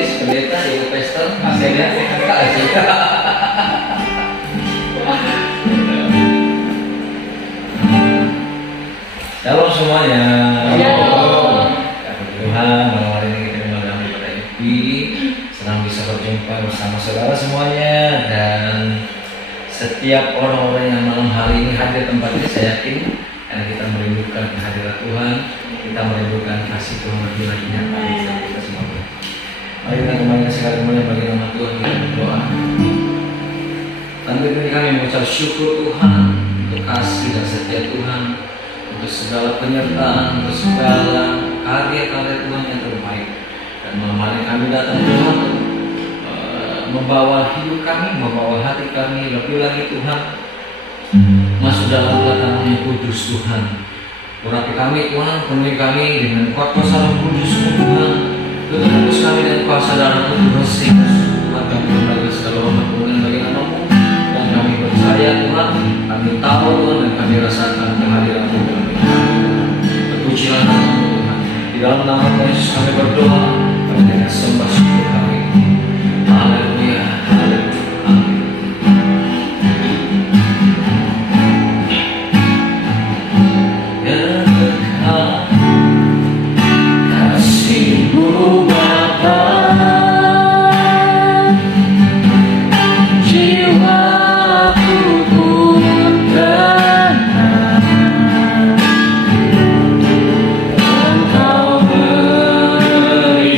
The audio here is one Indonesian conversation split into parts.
Evangelis, pendeta, ibu pastor, akhirnya kakak aja. Shalom semuanya. Shalom. Ya, puji Tuhan, malam hari ini kita kembali dalam ibadah Nyepi. Senang bisa berjumpa bersama saudara semuanya, dan setiap orang-orang yang malam hari ini hadir tempat ini, saya yakin karena kita merindukan kehadiran Tuhan, kita merindukan kasih Tuhan lebih lagi nyata di dalam kita semua. Mari kita kembali segala kemuliaan bagi nama Tuhan, kita berdoa. Tanpa ini kami mengucap syukur Tuhan untuk kasih dan setia Tuhan, untuk segala penyertaan, untuk segala karya-karya Tuhan yang terbaik. Dan malam hari kami datang Tuhan, membawa hidup kami, membawa hati kami lebih lagi Tuhan masuk dalam belakang yang kudus Tuhan. Urapi kami Tuhan, penuhi kami dengan kuat kuasa Roh Kudus Tuhan. Tuhan tebus kami dengan kuasa darah Tuhan bersih. Tuhan kami kembali segala hormat kemuliaan bagi nama-Mu, dan kami percaya Tuhan, kami tahu Tuhan, dan kami rasakan kehadiran-Mu dalam hidup kami. Terpujilah nama-Mu Tuhan. Di dalam nama Tuhan Yesus kami berdoa, kami dengan sembah syukur kami. Haleluya, haleluya, amin. Kasih-Mu Bapa, jiwaku pun tenang. Engkau beri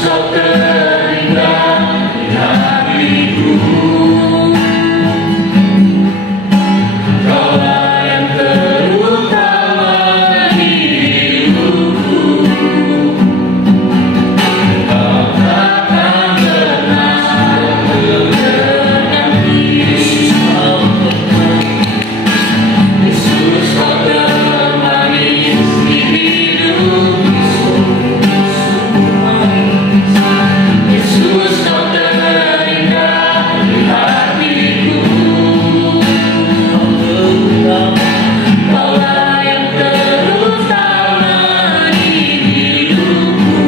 kau terindah di hatiku. Kaulah yang terutama di hidupku. Kau takkan pernah berganti. Yesus kau termanis di hidupku. Yesus kau terindah di hatiku. Kaulah yang terutama di hidupku.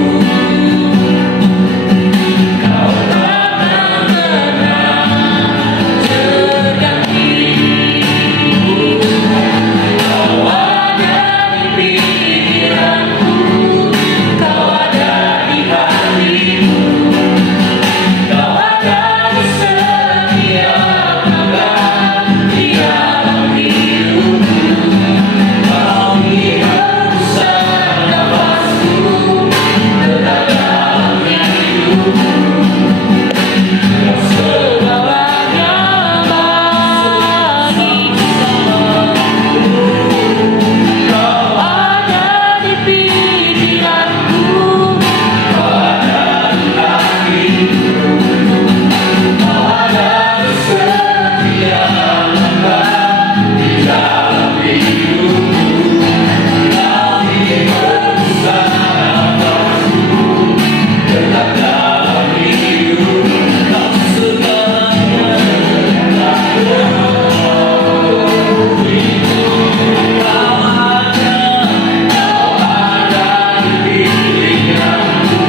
Kau takkan pernah terganti. Kau ada di pikiranku. Kau ada di hatiku. Kau ada di setiap langkah di dalam hidupku. Kau hembuskan nafasku, tetap dalam hidupku. Kau segalanya bagiku. Kau ada di pikiranku. Kau ada di hatiku. Kau ada di setiap langkah di dalam hidupku. Kau hembuskan nafasku, tetap dalam hidupku. Kau segalanya kau ada di pikiranku.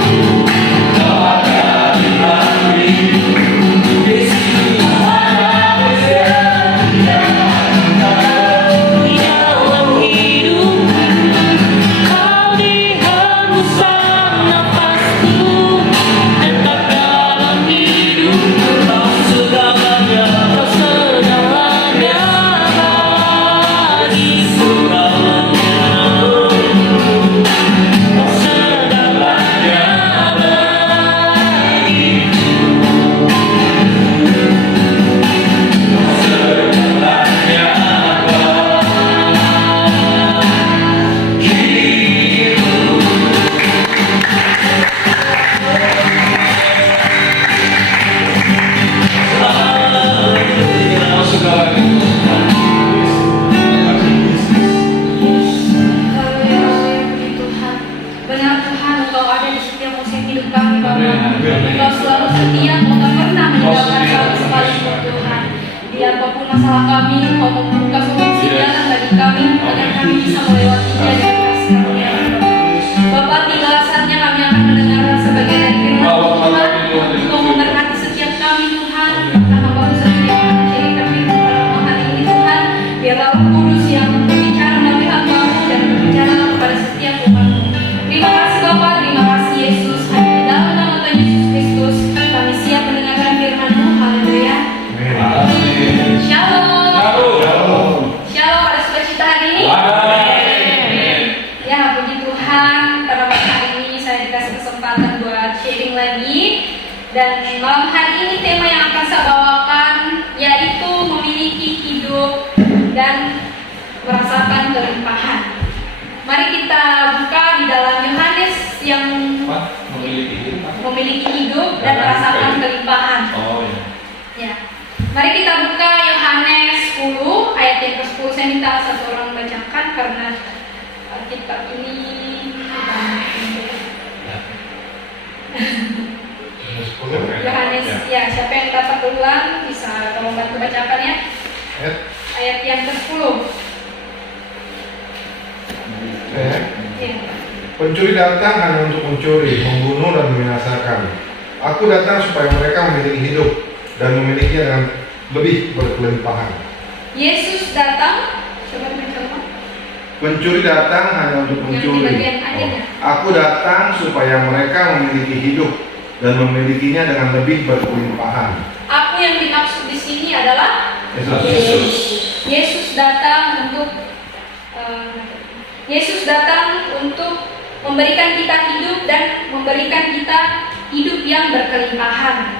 Kau ada di hatiku. Di dalam hidupku. Kau dihembuskan nafasku, tetap dalam hidupku. Kau segalanya bagiku. Kau segalanya bagiku. Benar Tuhan, Engkau ada di setiap musim hidup kami, Bapa. Engkau selalu setia, Engkau tak pernah meninggalkan kami sekalipun, Tuhan. Di apapun masalah kami, Engkau membuka solusi jalan bagi kami, agar kami bisa melewatinya dengan kasih karunia. Bapa, tinggal saatnya kami akan mendengarkan sebagian dari firman Tuhan. Engkau memberkati setiap kami, Tuhan. Karena baru saja mengakhiri kami pada malam hari ini, Tuhan. Biarlah Roh Kudus yang berbicara melalui hamba-Mu dan berbicara kepada setiap umat-Mu. Terima kasih Bapa, terima kasih Yesus. Hanya di dalam nama Tuhan Yesus Kristus kami siap mendengarkan firman-Mu. Haleluya. Shalom. Shalom. Ada sukacita hari ini? Ya, puji Tuhan. Pada malam hari ini saya dikasih kesempatan buat sharing lagi. Dan malam hari ini tema yang akan saya bawakan yaitu memiliki hidup dan merasakan kelimpahan. Mari kita buka di dalam Yohanes yang memiliki hidup dan merasakan kelimpahan. Ya. Mari kita buka Yohanes 10 ayat yang ke-10. Saya minta satu orang bacakan karena kitab ini Yohanes, ya, siapa yang dapat duluan bisa tolong bantu bacakan ya. Ayat yang ke-10. Ya. Pencuri datang hanya untuk mencuri, membunuh dan membinasakan. Aku datang supaya mereka memiliki hidup dan memilikinya dengan lebih berkelimpahan. Yesus datang, coba mencoba. Pencuri datang hanya untuk mencuri. Aku datang supaya mereka memiliki hidup dan memilikinya dengan lebih berkelimpahan. Aku yang dimaksud di sini adalah Yesus. Yesus datang untuk memberikan kita hidup dan memberikan kita hidup yang berkelimpahan.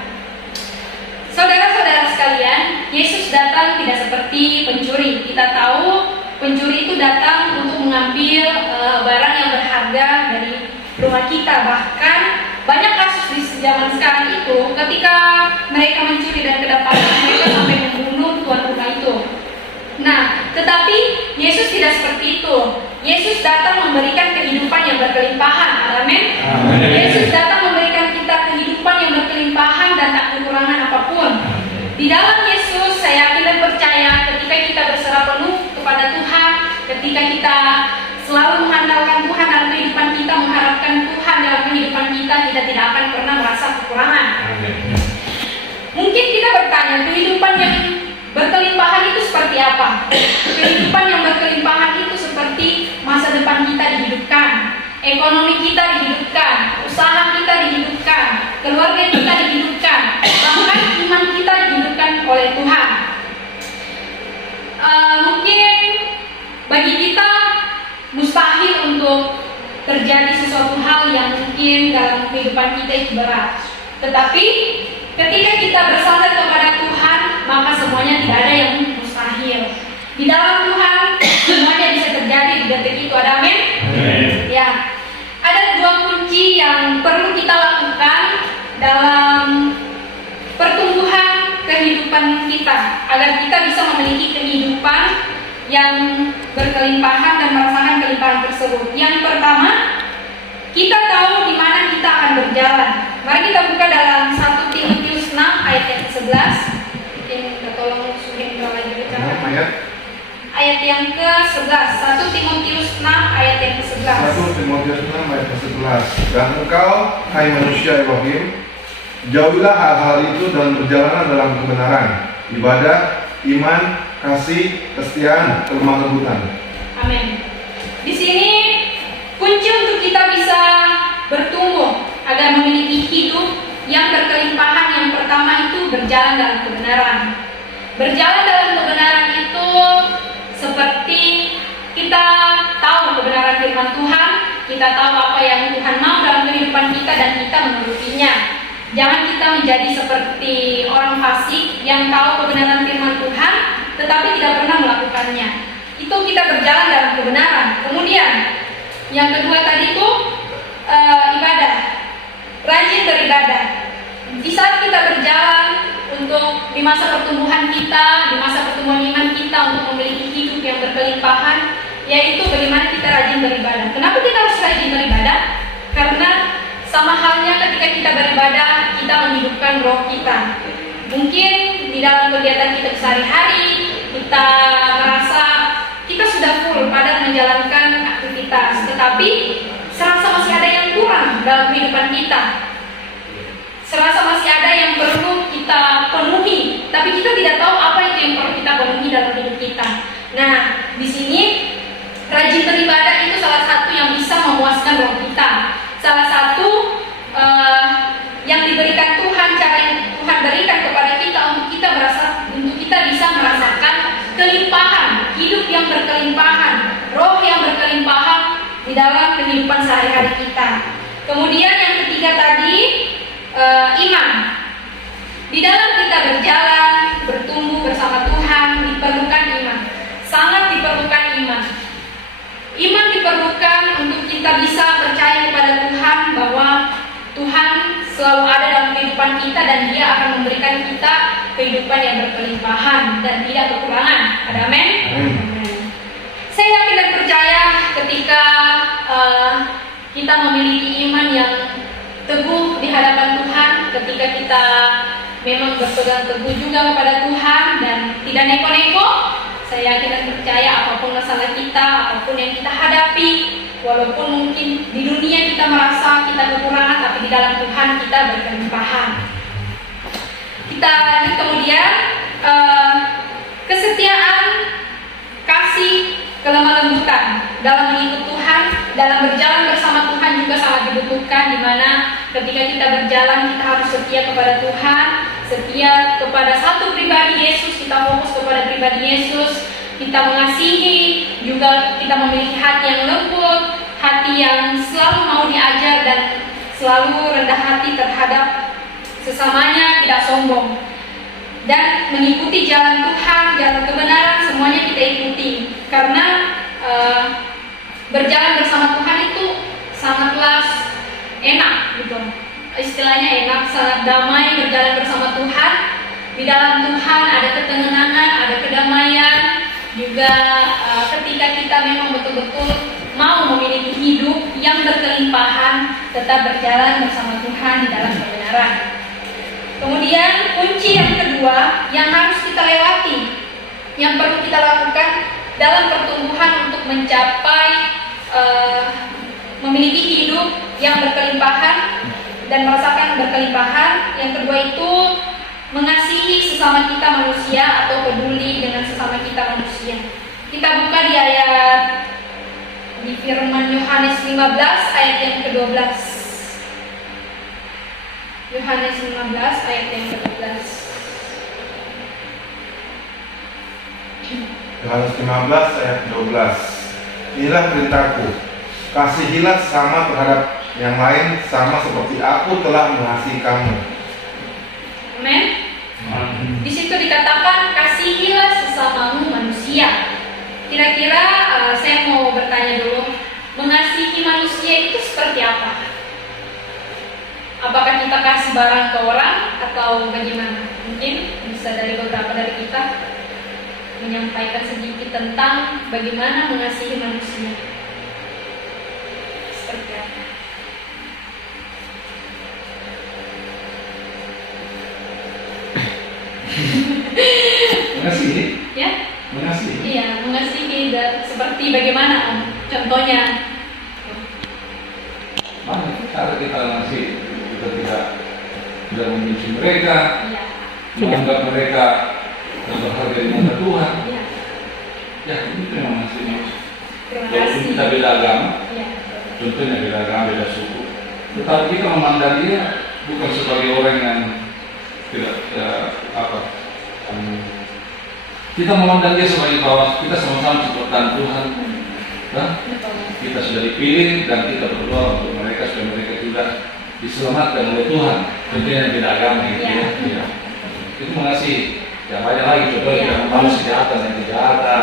Saudara-saudara sekalian, Yesus datang tidak seperti pencuri. Kita tahu pencuri itu datang untuk mengambil barang yang berharga dari rumah kita. Bahkan banyak kasus di zaman sekarang itu, ketika mereka mencuri dan kedapatan, mereka sampai membunuh tuan rumah itu. Nah, tetapi Yesus tidak seperti itu. Yesus datang memberikan kehidupan yang berkelimpahan. Amin. Yesus datang memberikan kita kehidupan yang berkelimpahan dan tak kekurangan apapun. Di dalam Yesus, saya yakin dan percaya, ketika kita berserah penuh kepada Tuhan, ketika kita selalu mengandalkan Tuhan dalam kehidupan kita, mengharapkan Tuhan dalam kehidupan kita, kita tidak akan pernah merasa kekurangan. Mungkin kita bertanya, kehidupan yang berkelimpahan itu seperti apa? Kehidupan yang berkelimpahan itu seperti masa depan kita dihidupkan, ekonomi kita dihidupkan, usaha kita dihidupkan, keluarga kita dihidupkan, bahkan iman kita dihidupkan oleh Tuhan. Mungkin bagi kita mustahil untuk terjadi sesuatu hal yang mungkin dalam kehidupan kita itu berat. Tetapi ketika kita bersandar kepada Tuhan, maka semuanya tidak ada yang mustahil. Di dalam Tuhan semuanya bisa terjadi di detik itu. Ada amin? Ya. Ada dua kunci yang perlu kita lakukan dalam pertumbuhan kehidupan kita agar kita bisa memiliki kehidupan yang berkelimpahan dan merasakan kelimpahan tersebut. Yang pertama, kita tahu di mana kita akan berjalan. Mari kita buka dalam 1 Timotius 6 ayat yang ke-11. Mungkin kita tolong suhin lagi bicara. Ayat yang ke-11. 1 Timotius 6 ayat yang ke-11. 1 Timotius 6 ayat ke-11. Dan engkau, hai manusia Elohim, jauhilah hal-hal itu dan berjalanlah dalam kebenaran, ibadah, iman, kasih, kesetiaan, kelemah lembutan. Amin. Di sini kunci untuk kita bisa bertumbuh agar memiliki hidup yang berkelimpahan, yang pertama itu berjalan dalam kebenaran. Berjalan dalam kebenaran itu seperti kita tahu kebenaran firman Tuhan, kita tahu apa yang Tuhan mau dalam kehidupan kita dan kita menurutinya. Jangan kita menjadi seperti orang fasik yang tahu kebenaran firman Tuhan tetapi tidak pernah melakukannya. Itu kita berjalan dalam kebenaran. Kemudian yang kedua tadi itu ibadah. Rajin beribadah. Di saat kita berjalan untuk di masa pertumbuhan kita, di masa pertumbuhan iman kita untuk memiliki hidup yang berkelimpahan, yaitu bagaimana kita rajin beribadah. Kenapa kita harus rajin beribadah? Karena sama halnya ketika kita beribadah, kita menghidupkan roh kita. Mungkin di dalam kegiatan kita sehari-hari, kita merasa kita sudah full pada menjalankan aktivitas, tetapi serasa masih ada yang kurang dalam kehidupan kita. Serasa masih ada yang perlu kita penuhi, tapi kita tidak tahu apa itu yang perlu kita penuhi dalam hidup kita. Nah, di sini rajin beribadah itu salah satu yang bisa memuaskan roh kita. Salah satu yang diberikan Tuhan, cara yang Tuhan berikan kepada kita untuk kita bisa merasakan kelimpahan, hidup yang berkelimpahan, roh yang berkelimpahan di dalam kehidupan sehari-hari kita. Kemudian yang ketiga tadi, iman. Di dalam kita berjalan, bertumbuh bersama Tuhan, diperlukan iman. Sangat diperlukan iman. Iman diperlukan untuk kita bisa percaya kepada Tuhan bahwa Tuhan selalu ada dalam kehidupan kita dan Dia akan memberikan kita kehidupan yang berkelimpahan dan tidak kekurangan. Ada amin? Saya yakin dan percaya ketika kita memiliki iman yang teguh di hadapan Tuhan, ketika kita memang berpegang teguh juga kepada Tuhan dan tidak neko-neko, saya yakin dan percaya apapun masalah kita, apapun yang kita hadapi, walaupun mungkin di dunia kita merasa kita kekurangan, tapi di dalam Tuhan kita berkelimpahan. Kita lanjut kemudian, kesetiaan, kasih, kelemah lembutan dalam mengikut Tuhan, dalam berjalan bersama Tuhan juga sangat dibutuhkan, di mana ketika kita berjalan kita harus setia kepada Tuhan, setia kepada satu pribadi Yesus, kita fokus kepada pribadi Yesus, kita mengasihi, juga kita memiliki hati yang lembut, hati yang selalu mau diajar dan selalu rendah hati terhadap sesamanya, tidak sombong, dan mengikuti jalan Tuhan, jalan kebenaran, semuanya kita ikuti. Karena berjalan bersama Tuhan itu sangatlah enak gitu. Istilahnya enak, sangat damai berjalan bersama Tuhan. Di dalam Tuhan ada ketenangan, ada kedamaian. Juga ketika kita memang betul-betul mau memiliki hidup yang berkelimpahan, tetap berjalan bersama Tuhan di dalam kebenaran. Kemudian kunci yang kedua yang harus kita lewati, yang perlu kita lakukan dalam pertumbuhan untuk mencapai memiliki hidup yang berkelimpahan dan merasakan berkelimpahan. Yang kedua itu mengasihi sesama kita manusia atau peduli dengan sesama kita manusia. Kita buka di firman Yohanes 15 ayat yang ke-12. Yohanes 15 ayat yang ke-12. Yohanes 15 ayat 12. Inilah perintahku, kasihilah sama terhadap yang lain sama seperti aku telah mengasihi kamu. Amin. Di situ dikatakan kasihilah sesamamu manusia. Kira-kira saya mau bertanya dulu, mengasihi manusia itu seperti apa? Apakah kita kasih barang ke orang atau bagaimana? Mungkin bisa dari beberapa dari kita menyampaikan sedikit tentang bagaimana mengasihi manusia. Seperti apa? Mengasihi? Ya? Mengasihi? Iya, mengasihi dan seperti bagaimana Om? Contohnya? Mana cara kita mengasihi? Kita tidak membenci mereka, Iya. menganggap mereka berharga di mata Tuhan. Iya. Ya, itu yang mengasihi manusia. Terima Walaupun kasih. kita beda agama, Iya. contohnya beda agama, beda suku, tetapi kita memandang dia bukan sebagai orang yang tidak kita memandang dia sebagai bahwa kita sama-sama ciptaan Tuhan. Nah, Betul. kita sudah dipilih dan kita berdoa untuk mereka supaya mereka juga diselamatkan oleh Tuhan. Tentunya yang beda agama gitu ya. Ya. Itu mengasihi. Ya banyak lagi contohnya Ya. kita membalas kejahatan yang kejahatan,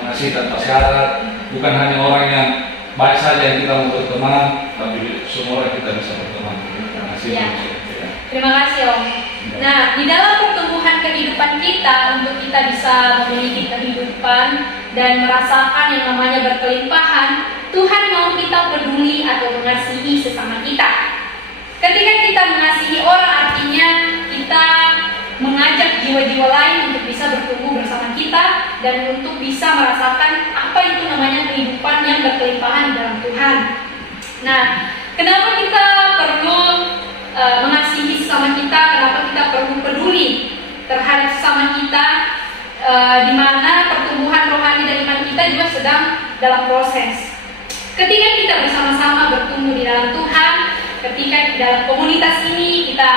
mengasihi tanpa syarat. Bukan hanya orang yang baik saja yang kita mau berteman, tapi semua orang kita bisa berteman. Mengasihi Ya. manusia. Ya. Terima kasih Om. Nah, di dalam pertumbuhan kehidupan kita untuk kita bisa memiliki kehidupan dan merasakan yang namanya berkelimpahan, Tuhan mau kita peduli atau mengasihi sesama kita. Ketika kita mengasihi orang, artinya kita mengajak jiwa-jiwa lain untuk bisa bertumbuh bersama kita dan untuk bisa merasakan apa itu namanya kehidupan yang berkelimpahan di dalam Tuhan. Nah, kenapa kita perlu mengasihi sesama kita? Kenapa kita perlu peduli terhadap sesama kita? Di mana pertumbuhan rohani dan iman kita juga sedang dalam proses. Ketika kita bersama-sama bertumbuh di dalam Tuhan, ketika di dalam komunitas ini kita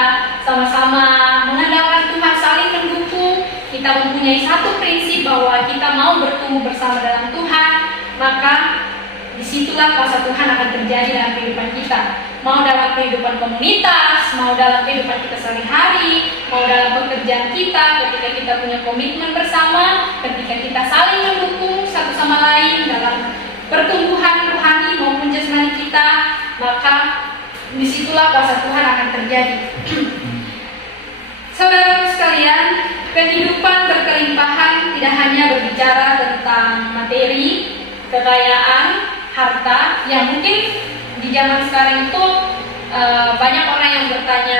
sama-sama mengandalkan Tuhan, saling mendukung, kita mempunyai satu prinsip bahwa kita mau bertumbuh bersama dalam Tuhan, maka disitulah kuasa Tuhan akan terjadi dalam kehidupan kita. Mau dalam kehidupan komunitas, mau dalam kehidupan kita sehari-hari, mau dalam pekerjaan kita, ketika kita punya komitmen bersama, ketika kita saling mendukung satu sama lain dalam pertumbuhan rohani maupun jasmani kita, maka disitulah kuasa Tuhan akan terjadi. Saudara sekalian, kehidupan berkelimpahan tidak hanya berbicara tentang materi, kekayaan, harta, yang mungkin di zaman sekarang itu banyak orang yang bertanya,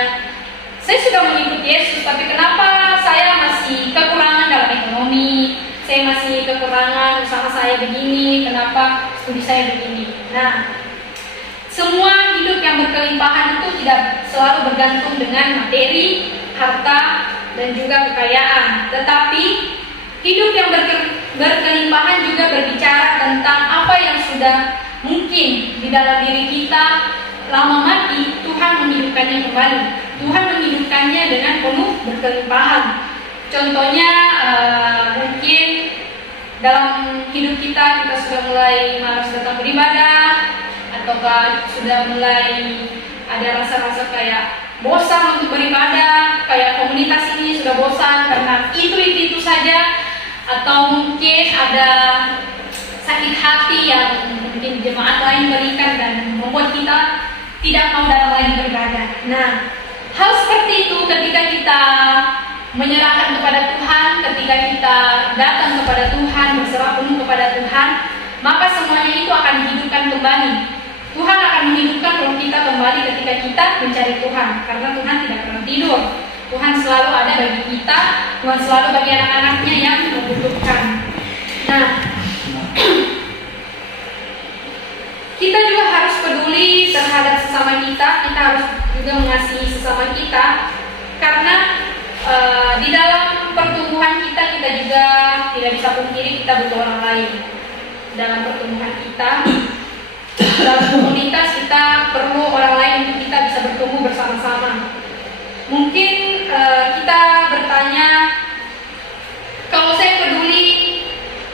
saya sudah mengikuti Yesus, tapi kenapa saya masih kekurangan dalam ekonomi, saya masih kekurangan usaha saya begini, kenapa studi saya begini. Nah, semua hidup yang berkelimpahan itu tidak selalu bergantung dengan materi, harta, dan juga kekayaan. Tetapi hidup yang berkelimpahan juga berbicara tentang apa yang sudah mungkin di dalam diri kita lama mati, Tuhan menghidupkannya kembali. Tuhan menghidupkannya dengan penuh berkelimpahan. Contohnya mungkin dalam hidup kita sudah mulai malas datang beribadah, ataukah sudah mulai ada komunitas ini sudah bosan karena itu saja, atau mungkin ada sakit hati yang mungkin jemaat lain berikan dan membuat kita tidak mau datang lagi beribadah. Nah, hal seperti itu ketika kita menyerahkan kepada Tuhan, ketika kita datang kepada Tuhan, berserah penuh kepada Tuhan, maka semuanya itu akan dihidupkan kembali. Tuhan akan menghidupkan roh kita kembali ketika kita mencari Tuhan, karena Tuhan tidak pernah tidur. Tuhan selalu ada bagi kita, Tuhan selalu bagi anak-anaknya yang membutuhkan. Nah, kita juga harus peduli terhadap sesama kita harus juga mengasihi sesama kita, karena di dalam pertumbuhan kita juga tidak bisa pungkiri kita butuh orang lain. Dalam pertumbuhan kita, dalam komunitas kita perlu orang lain untuk kita bisa bertumbuh bersama-sama. Mungkin kita bertanya, kalau saya peduli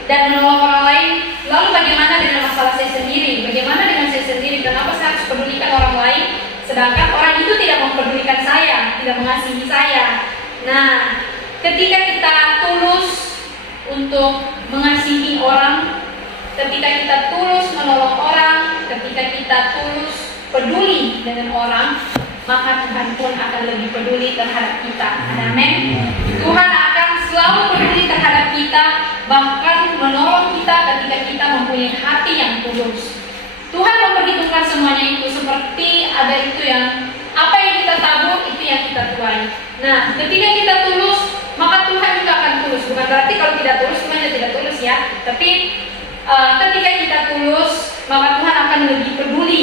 dan menolong orang lain, lalu bagaimana dengan masalah saya sendiri? Bagaimana dengan saya sendiri? Kenapa saya harus pedulikan orang lain, sedangkan orang itu tidak mempedulikan saya, tidak mengasihi saya? Nah, ketika kita tulus untuk mengasihi orang, ketika kita tulus menolong orang, ketika kita tulus peduli dengan orang, maka Tuhan pun akan lebih peduli terhadap kita. Amin. Tuhan akan selalu peduli terhadap kita, bahkan menolong kita ketika kita mempunyai hati yang tulus. Tuhan memperhitungkan semuanya itu, seperti ada itu yang apa yang kita tabur itu yang kita tuai. Nah, ketika kita tulus, maka Tuhan juga akan tulus. Bukan berarti kalau tidak tulus Tuhan tidak tulus ya, tapi ketika kita tulus, maka Tuhan akan lebih peduli,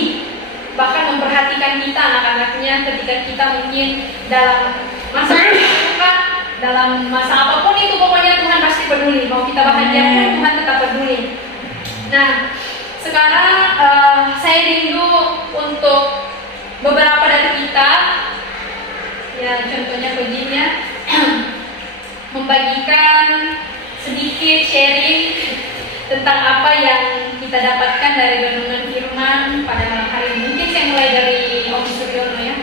bahkan memperhatikan kita anak-anaknya ketika kita mungkin dalam masa kesulitan, dalam masa apapun itu, pokoknya Tuhan pasti peduli. Mau kita bahagia pun Tuhan tetap peduli. Nah, sekarang saya rindu untuk beberapa dari kita, ya contohnya begini ya, membagikan sedikit sharing tentang apa yang kita dapatkan dari renungan firman pada malam hari ini. Mungkin saya mulai dari Om Suryono ya.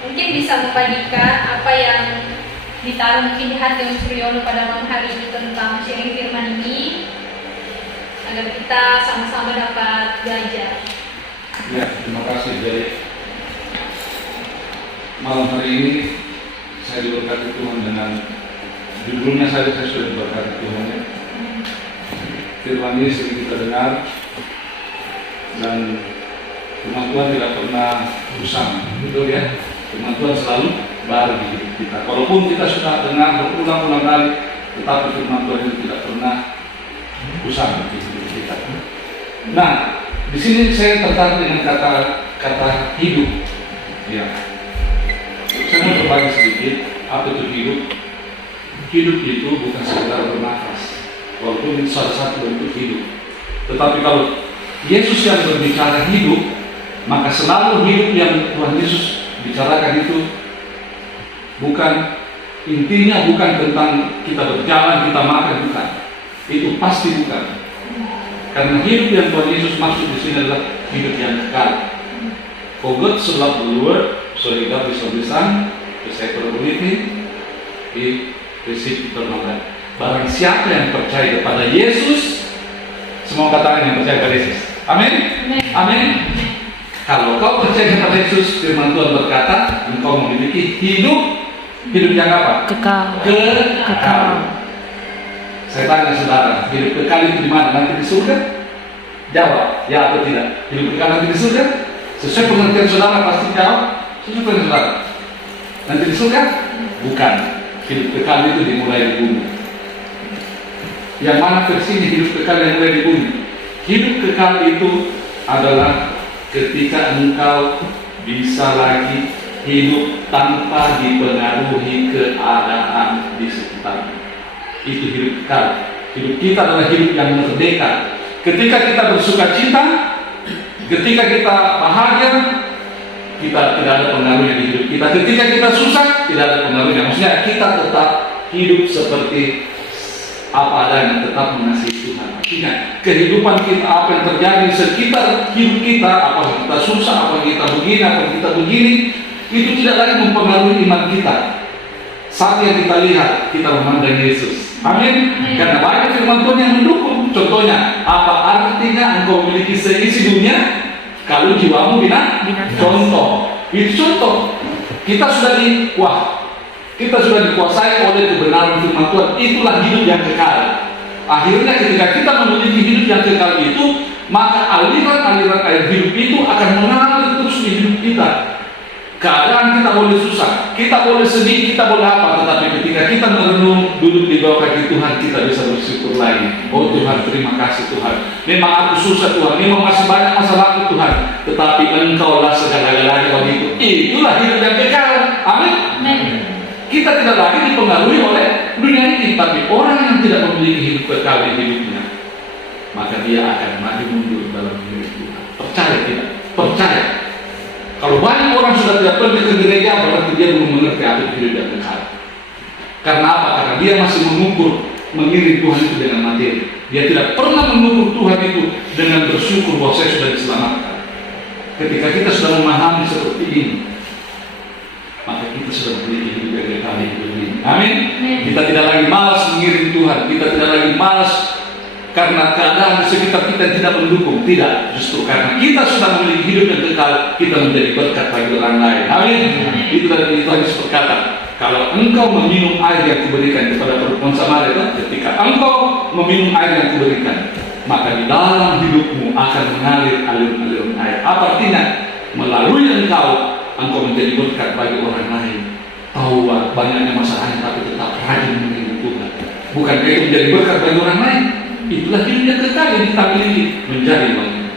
Mungkin bisa membagikan apa yang ditaruh mungkin di hati Om Suryono pada malam hari ini tentang sharing firman ini, agar kita sama-sama dapat belajar. Ya, terima kasih. Jadi malam hari ini saya diberkati Tuhan dengan judulnya saja saya sudah diberkati Tuhan ya. Firman ini sering kita dengar dan firman Tuhan tidak pernah usang, betul ya. Firman Tuhan selalu baru di hidup kita. Walaupun kita sudah dengar berulang-ulang kali, tetapi firman Tuhan itu tidak pernah usang di hidup kita. Nah, di sini saya tertarik dengan kata hidup. Ya, saya mau berbagi sedikit apa itu hidup. Hidup itu bukan sekedar bernafas, walaupun itu salah satu bentuk hidup. Tetapi kalau Yesus yang berbicara hidup, maka selalu hidup yang Tuhan Yesus bicarakan itu bukan, intinya bukan tentang kita berjalan, kita makan, bukan. Itu pasti bukan. Karena hidup yang Tuhan Yesus maksud di sini adalah hidup yang kekal. For God so loved the world, so He gave His only Son, to save humanity, He received eternal life. Barang siapa yang percaya kepada Yesus, semua katakan yang percaya kepada Yesus. Amin. Amin. Kalau kau percaya kepada Yesus, firman Tuhan berkata, engkau memiliki hidup yang apa? Kekal. Kekal. Saya tanya saudara, hidup kekal itu di mana? Nanti di surga? Jawab, ya atau tidak? Hidup kekal nanti di surga? Sesuai pengertian saudara pasti jawab. Sesuai pengertian saudara. Nanti di surga? Bukan. Hidup kekal itu dimulai di bumi. Yang mana versinya hidup kekal yang mulai di bumi? Hidup kekal itu adalah ketika engkau bisa lagi hidup tanpa dipengaruhi keadaan di sekitarmu. Itu hidup kekal. Hidup kita adalah hidup yang merdeka. Ketika kita bersuka cita, ketika kita bahagia, kita tidak ada pengaruhnya di hidup kita. Ketika kita susah, tidak ada pengaruhnya. Maksudnya kita tetap hidup seperti apa adanya, tetap mengasihi Tuhan. Ingat, kehidupan kita, apa yang terjadi sekitar hidup kita, apa yang kita susah, apa yang kita begini, apa yang kita begini, itu tidak lagi mempengaruhi iman kita. Saat yang kita lihat, kita memandang Yesus. Amin. Karena banyak firman Tuhan yang mendukung. Contohnya, apa artinya engkau memiliki seisi dunia kalau jiwamu binasa? Contoh, itu contoh. Kita sudah dikuasai oleh kebenaran firman Tuhan. Itulah hidup yang kekal. Akhirnya ketika kita memiliki hidup yang kekal itu, maka aliran-aliran air hidup itu akan mengalir terus di hidup kita. Keadaan kita boleh susah, kita boleh sedih, kita boleh apa, tetapi ketika kita merenung, duduk di bawah kaki Tuhan, kita bisa bersyukur lagi. Oh Tuhan, terima kasih Tuhan. Memang aku susah Tuhan, memang masih banyak masalahku Tuhan, tetapi Engkaulah segala-galanya bagiku. Itulah hidup yang kekal. Amin. Kita tidak lagi dipengaruhi oleh dunia ini, tapi orang yang tidak memiliki hidup kekal di hidupnya, maka dia akan maju mundur dalam hidup Tuhan. Percaya tidak? Percaya. Kalau banyak orang sudah tidak pergi ke gereja, berarti dia belum mengerti apa hidup yang kekal. Karena apa? Karena dia masih mengiring Tuhan itu dengan materi. Dia tidak pernah mengukur Tuhan itu dengan bersyukur bahwa saya sudah diselamatkan. Ketika kita sudah memahami seperti ini, maka kita sudah memiliki hidup yang kekal di hidup ini. Amin. Kita tidak lagi malas mengiring Tuhan. Kita tidak lagi malas karena keadaan di sekitar kita tidak mendukung. Tidak, justru karena kita sudah memiliki hidup yang kekal, kita menjadi berkat bagi orang lain. Amin. Itu dari Yesus berkata, kalau engkau meminum air yang kuberikan kepada perempuan Samaria, ketika engkau meminum air yang kuberikan, maka di dalam hidupmu akan mengalir aliran air. Apa artinya? Melalui engkau menjadi berkat bagi orang lain. Tahu banyaknya masalahnya, tapi tetap rajin mengiring Tuhan. Bukankah itu menjadi berkat bagi orang lain? Itulah hidup yang kekal yang kita miliki, menjadi banyak.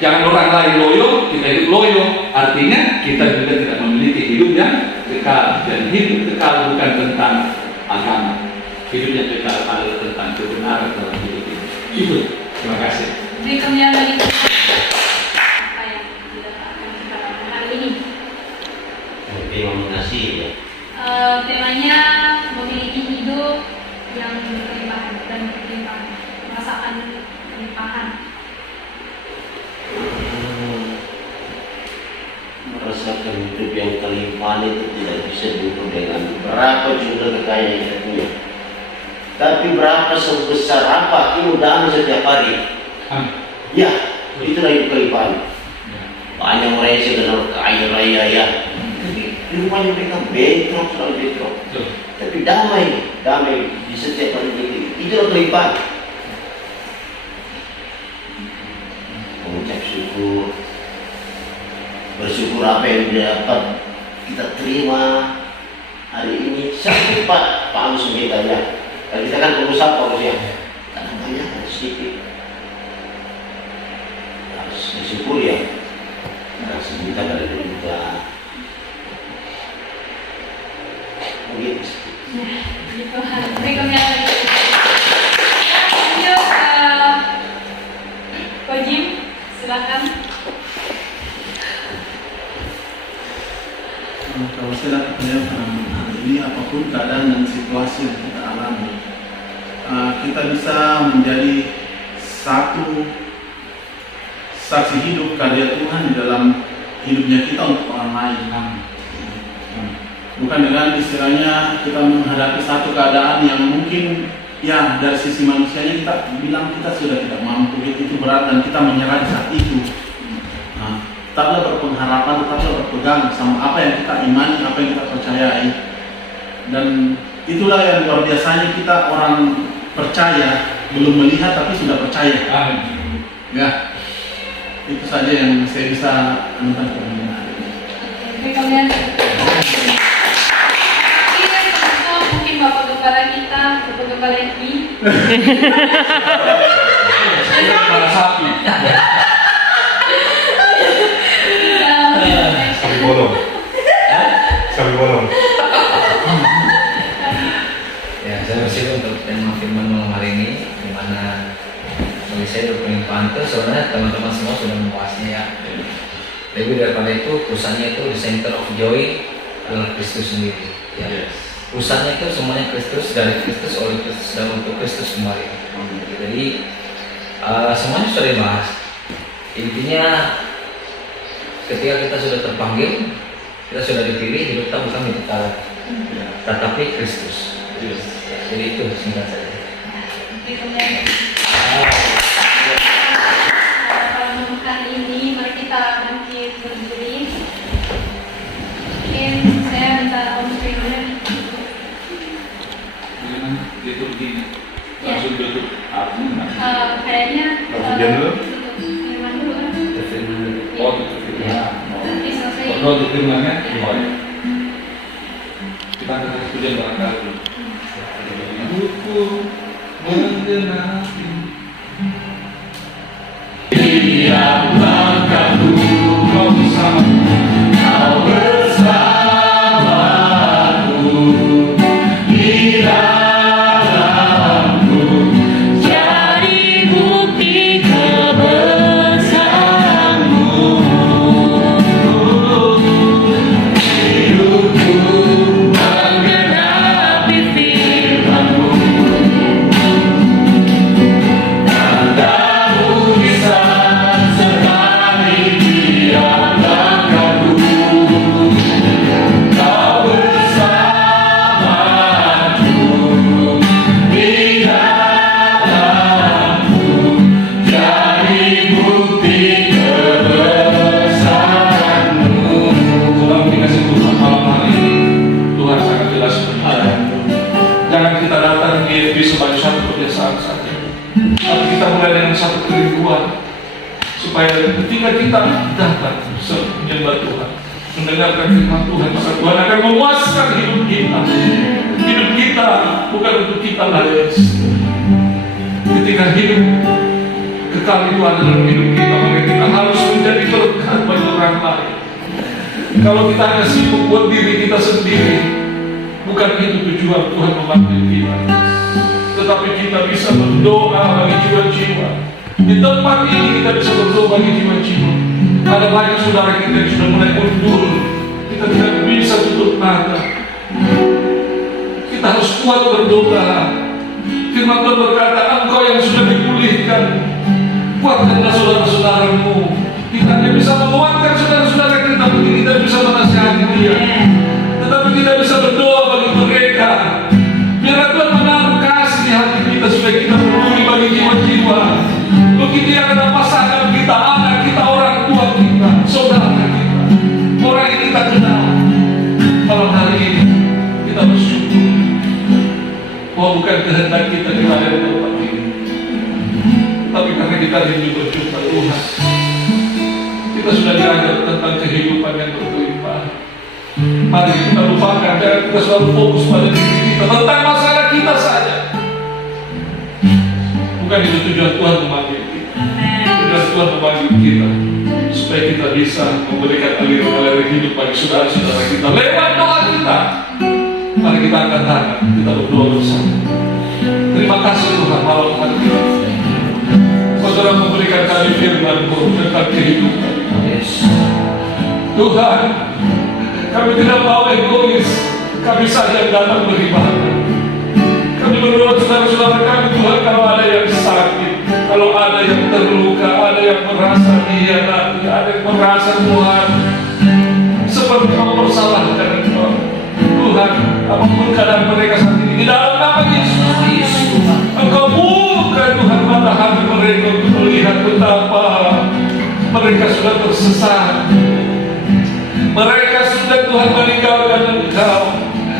Jangan orang lain loyo, kita hidup loyo. Artinya kita juga tidak memiliki hidup yang kekal. Dan hidup kekal bukan tentang agama. Hidup yang kekal adalah tentang kebenaran dalam hidup ini. Itu. Terima kasih. Berikutnya lagi apa yang kita akan kita lakukan hari ini? Tema mengasihi ya. Temanya memiliki hidup yang berkelimpahan dan berkelimpahan, merasakan kelimpahan. Merasakan hidup yang kelimpahan itu tidak bisa diukur dengan berapa jumlah kekayaan yang kita punya, tapi berapa sebesar apa kemudahan setiap hari. Ya, itulah hidup kelimpahan. Banyak mereka dengan kaya raya ya, kehidupannya mereka bentrok, selalu bentrok. Tapi damai di setiap hari itulah kelimpahan. Mengucap syukur, bersyukur apa yang dapat kita terima hari ini. Sampai Pak Agus kita ya, kalau kita kan pengusaha Pak Agus ya, kadang banyak, kadang sedikit. Harus bersyukur ya, kadang sejuta, kadang 2 juta. Mungkin Gitu. Berikutnya lagi. Lanjut Pak Jim, silakan. Kalau saya dapat melihat hari ini apapun keadaan dan situasi yang kita alami, kita bisa menjadi satu saksi hidup karya Tuhan di dalam hidupnya kita untuk orang lain. Bukan dengan istilahnya kita menghadapi satu keadaan yang mungkin ya dari sisi manusianya kita bilang kita sudah tidak mampu, itu berat dan kita menyerah di saat itu. Tetaplah berpengharapan, tetaplah berpegang sama apa yang kita imani, apa yang kita percayai. Dan itulah yang luar biasanya kita orang percaya, belum melihat tapi sudah percaya. Ya, itu saja yang saya bisa anukan kepada hari ini. Berikutnya. Mungkin Bapak Kepala kita, Bapak Kepala ini. Kepala sapi. Sabi bolong. Ya, saya bersyukur untuk tema firman malam hari ini, di mana bagi saya berkelimpahan itu sebenarnya teman-teman semua sudah membahasnya ya. Lebih daripada itu, perusahaannya itu the center of joy adalah Kristus sendiri. Ya. pusatnya itu semuanya Kristus, dari Kristus, oleh Kristus, dan untuk Kristus kembali. Jadi semuanya sudah dibahas. Intinya ketika kita sudah terpanggil, kita sudah dipilih, hidup kita bukan hidup kita lagi, tetapi Kristus. Jadi itu singkat saja. Pada malam hari ini mari kita bangkit berdiri. Mungkin saya minta Om Firman. Itu begini, langsung tutup. Kayaknya Langsung dulu. Firman dulu kan? Oh, tutup. Nanti selesai. Oh, tutup firmannya. Oh, ya. Kita akan kasih pujian barangkali dulu. Hidupku menggenapi tiap langkahku, kau bersamaku di dalamku, jadi bukti kebesaranmu. Hidupku menggenapi firman-Mu, tanda-Mu bisa sertai tiap langkahku. Kau bersamaku di dalamku, jadi bukti kebesaran-Mu. Saudara dikasih Tuhan malam hari ini, Tuhan sangat jelas berbicara. Jangan kita datang di FB sebagai satu kebiasaan saja, tapi kita mulai dengan satu kerinduan, supaya ketika kita datang menyembah Tuhan, mendengarkan firman Tuhan, maka Tuhan akan memuaskan hidup kita. Hidup kita bukan untuk kita lagi. Ketika hidup kekal itu ada dalam hidup kita, maka kita harus menjadi berkat bagi orang lain. Kalau kita hanya sibuk buat diri kita sendiri, bukan itu tujuan Tuhan memanggil kita. Tetapi kita bisa berdoa bagi jiwa-jiwa. Di tempat ini kita bisa berdoa bagi jiwa-jiwa. Ada banyak saudara kita yang sudah mulai mundur. Kita tidak bisa tutup mata. Kita harus kuat berdoa. Firman Tuhan berkata, engkau yang sudah dipulihkan, kuatkanlah saudara-saudaramu. Kita hanya bisa menguatkan saudara-saudara kita, mungkin kita bisa menasihati dia, tetapi tidak bisa berdoa bagi mereka. Biar Tuhan menaruh kasih di hati kita supaya kita peduli bagi jiwa-jiwa. Mungkin dia adalah pasangan kita, anak kita, orang tua kita, saudara kita, orang yang kita kenal. Malam hari ini kita bersyukur bahwa bukan kehendak kita ada di tempat ini, tapi karena kita rindu berjumpa Tuhan. Kita sudah diajar tentang kehidupan yang berlimpah. Mari kita lupakan, jangan kita selalu fokus pada diri kita, tentang masalah kita saja. Bukan itu tujuan Tuhan memanggil kita. Tujuan Tuhan memanggil kita supaya kita bisa memberikan aliran-aliran hidup bagi saudara-saudara kita lewat doa kita. Mari kita angkat tangan, kita berdoa bersama. Terima kasih Tuhan malam hari ini. Kau telah memberikan kami firman-Mu tentang kehidupan. Tuhan, kami tidak mau egois. Kami saja yang datang beribadah. Kami berdoa saudara-saudara kami, Tuhan, kalau ada yang sakit, kalau ada yang terluka, ada yang merasa dihianati, ada yang merasa Tuhan seperti mempersalahkan Engkau. Tuhan, apapun keadaan mereka saat ini, di dalam nama Yesus, Engkau buka Tuhan mata hati mereka untuk melihat betapa mereka sudah tersesat. Mereka sudah Tuhan meninggalkan Engkau.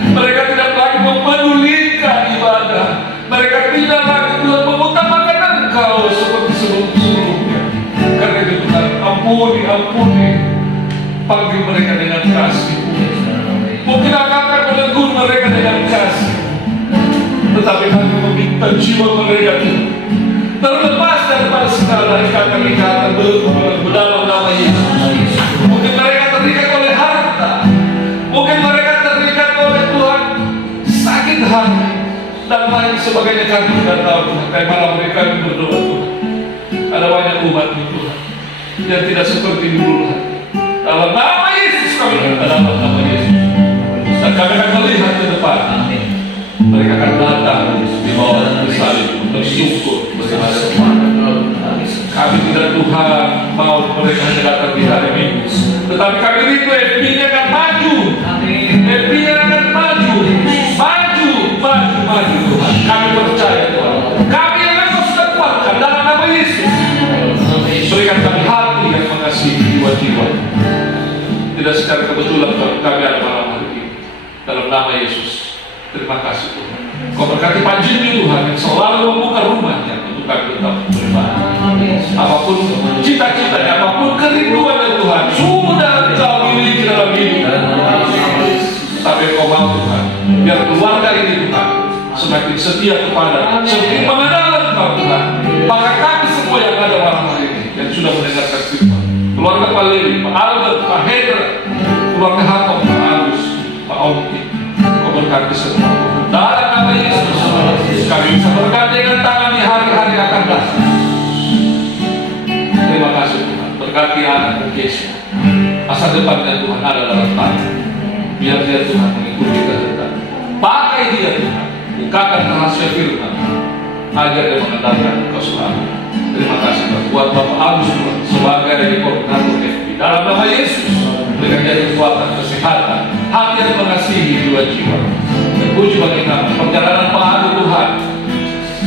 Mereka tidak lagi memedulikan ibadah. Mereka tidak lagi Tuhan mengutamakan Engkau seperti sebelum-sebelumnya. Karena itu Tuhan, ampuni, panggil mereka dengan kasih. Mungkin akan menegur mereka dengan kasih, tetapi kami meminta jiwa mereka terlepas daripada segala ikatan-ikatan berdalam nama Yesus. Mungkin mereka terikat oleh harta, mungkin mereka terikat oleh Tuhan sakit hati dan lain sebagainya. Kami tidak tahu Tuhan. Tapi malam mereka berdoa Tuhan, ada banyak umat Tuhan yang tidak seperti dulu. Dalam nama Yesus kami minta, dalam nama Yesus. Dan kami akan melihat ke depan. mereka akan datang di bawah salib bersyukur bersama Tuhan. Kami tidak Tuhan mau mereka hanya datang di hari Minggu, tetapi kami rindu FB-nya akan maju. FB-nya akan maju, maju Tuhan. Kami percaya Tuhan. Kami yang Engkau sudah kuatkan dalam nama Yesus. Berikan kami hati yang mengasihi jiwa-jiwa. Tidak secara kebetulan kami ada malam hari ini. Dalam nama Yesus, terima kasih Tuhan. Kau berkati Pak Jimmy Tuhan yang selalu membuka rumahnya untuk kami tetap beribadah. Apapun cita-citanya, apapun kerinduannya Tuhan, sudah Engkau miliki dalam hidup. Tapi Kau mau Tuhan, biar keluarga ini Tuhan semakin setia kepada, semakin mengenal Engkau Tuhan. Maka kami semua yang ada malam hari ini yang sudah mendengarkan firman, keluarga Pak Lili, Pak Albert, Pak Hendra, keluarga Hatom, Pak Agus, Pak Omki, Kau berkati semua. Dalam nama Yesus, kami bisa bergandengan tangan di hari-hari akan datang. Terima kasih Tuhan. Berkati anak Kesha. Masa depannya Tuhan ada dalam tangan. Biar dia Tuhan mengikuti kehendak. Pakai dia Tuhan. Bukakan rahasia firman. Agar dia mengandalkan Engkau selalu. Terima kasih Tuhan. Buat Bapak Agus Tuhan sebagai koordinator FB. Dalam nama Yesus, berikan dia kekuatan, kesehatan, hati yang mengasihi jiwa-jiwa. Dan puji bagi kami perjalanan Pak Agus Tuhan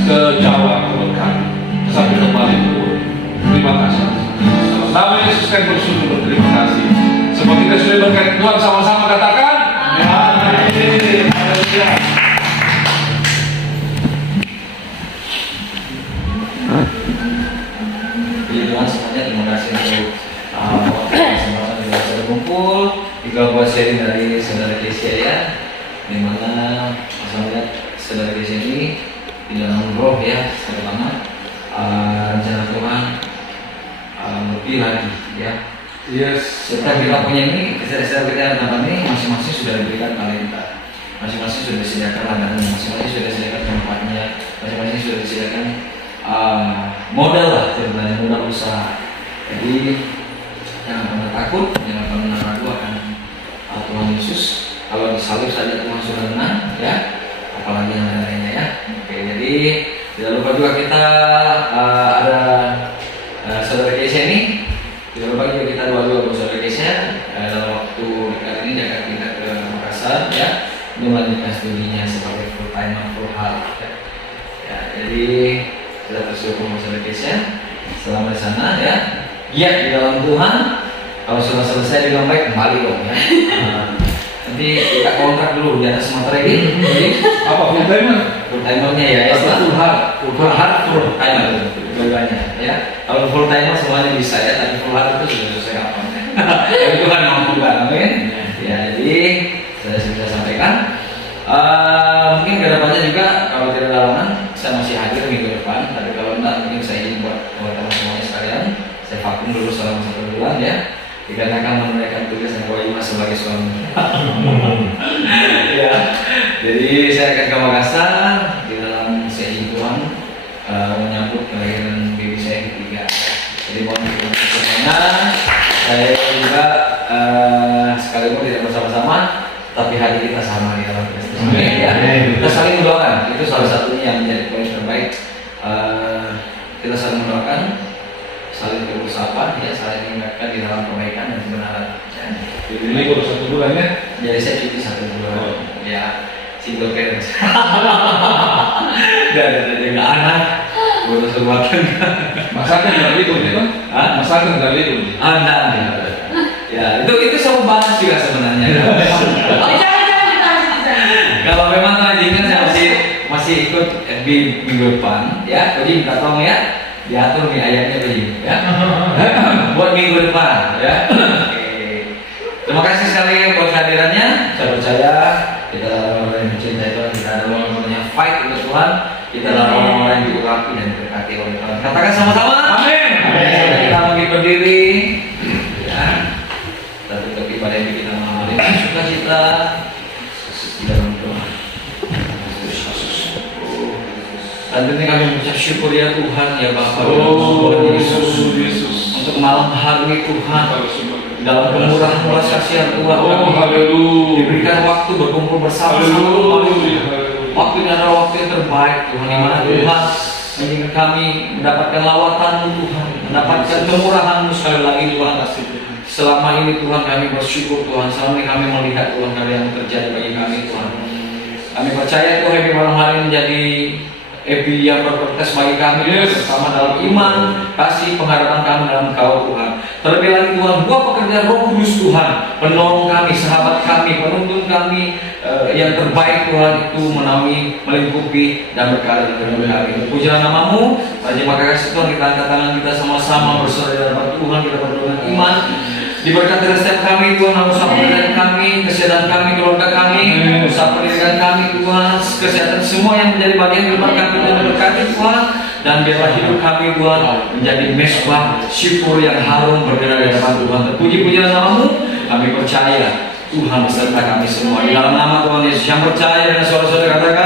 ke Jawa, ke Bekasi, sampai kembali ke Bogor. Terima kasih. Dalam nama Yesus kami bersyukur, berterima kasih. Semua kita sudah berkait Tuhan, sama-sama katakan amin. Haleluya. Tuhan semuanya, terima kasih untuk kesempatan kita bisa berkumpul di kelompok sharing dari saudara Kesia ya, dimana masalahnya saudara Kesia ini di dalam roh ya, bagaimana rencana Tuhan lebih lagi ya. Yes. Serta kita punya ini, kita ini masing-masing sudah diberikan talenta, masing-masing sudah disediakan ladangnya, masing-masing sudah disediakan tempatnya, masing-masing sudah disediakan modal lah, sebenarnya modal usaha. Jadi jangan pernah takut, jangan pernah ragu akan Tuhan Yesus. Kalau disalib saja Tuhan sudah menang ya, apalagi yang lainnya ya. Oke, jadi tidak lupa juga kita ada saudara Kesia ini. Tidak lupa juga kita doa-doa buat saudara Kesia dalam waktu dekat ini dia akan pindah ke Makassar ya, untuk melanjutkan studinya sebagai full timer full hal ya. Jadi kita tersyukur saudara Kesia selama di sana ya, giat di dalam Tuhan. Kalau sudah selesai dengan baik kembali dong ya. Nanti kita kontrak dulu di atas materai. Jadi Apa full timer? full timernya ya, full timer dua-duanya ya. Kalau full timer semuanya bisa ya, tapi full hard itu sudah selesai kapan? Tapi Tuhan mampu kan, amin. Ya, jadi saya sudah sampaikan. Mungkin kedepannya juga kalau tidak ada halangan saya masih hadir minggu depan. Tapi kalau enggak mungkin saya ingin buat teman-teman semuanya sekalian saya vakum dulu selama 1 bulan ya. Dikarenakan menunaikan tugas yang kewajiban sebagai suami. Ya, jadi saya akan ke Makassar di dalam seizin Tuhan menyambut kelahiran baby saya yang ketiga. Jadi mohon dibantu semuanya. Saya juga sekalipun tidak bersama-sama, tapi hati kita sama di dalam Kristus. Ya. Kita saling mendoakan. Itu salah satunya yang menjadi poin terbaik. Kita saling mendoakan, saling berusaha ya, saling mengingatkan di dalam kebaikan dan kebenaran ya. Jadi ini baru 1 bulan ya? Jadi saya cuti 1 bulan ya, single parents. Dan ada jaga anak, ngurus rumah tangga. Masakan nggak libur nih Bang? Masakan nggak libur nih? Enggak. Ya itu saya mau bahas juga sebenarnya. Kalau memang tadi kan saya masih ikut FB minggu depan ya, jadi minta tolong ya diatur nih ayatnya begini ya. Buat minggu depan ya. Oke. Terima kasih sekali buat kehadirannya. Saya percaya kita orang-orang yang mencintai Tuhan, kita ada orang-orang yang fight untuk Tuhan, kita adalah orang-orang yang diurapi dan diberkati oleh Tuhan. Katakan sama-sama. Amin. Kita mungkin berdiri ya. Kita tutup ibadah yang kita mengamalkan sukacita di dalam Tuhan. Dan ini kami mengucap syukur ya Tuhan ya Bapa Yesus untuk malam hari Tuhan dalam kemurahan belas kasihan Tuhan Haleluya. diberikan waktu berkumpul bersama-sama. waktu ini adalah waktu yang terbaik Tuhan, di mana Tuhan menginginkan kami mendapatkan lawatan Tuhan, mendapatkan kemurahan-Mu sekali lagi Tuhan. Selama ini Tuhan kami bersyukur Tuhan, selama ini kami melihat Tuhan karya yang terjadi bagi kami Tuhan. Kami percaya Tuhan di malam hari ini menjadi epi yang berprotes bagi kami, bersama dalam iman, kasih, pengharapan kami dalam Engkau Tuhan. Terlebih lagi Tuhan, buat pekerjaan Roh Kudus Tuhan, penolong kami, sahabat kami, penuntun kami yang terbaik Tuhan, itu menaungi, melingkupi dan berkarya dalam kami. Pujilah nama-Mu. Terima kasih Tuhan, kita angkat tangan kita sama-sama bersorak di hadapan Tuhan, kita berdoa dengan iman. Diberkati setiap kami Tuhan, usaha pendidikan kami, kesehatan kami, keluarga kami, usaha pendidikan kami Tuhan, kesehatan semua yang menjadi bagian kehidupan kami Tuhan, diberkati Tuhan. Dan biarlah hidup kami Tuhan menjadi mesbah syukur yang harum bergerak di hadapan Tuhan. Terpuji-pujilah nama-Mu, kami percaya Tuhan beserta kami semua. Di dalam nama Tuhan Yesus yang percaya dengan suara-suara katakan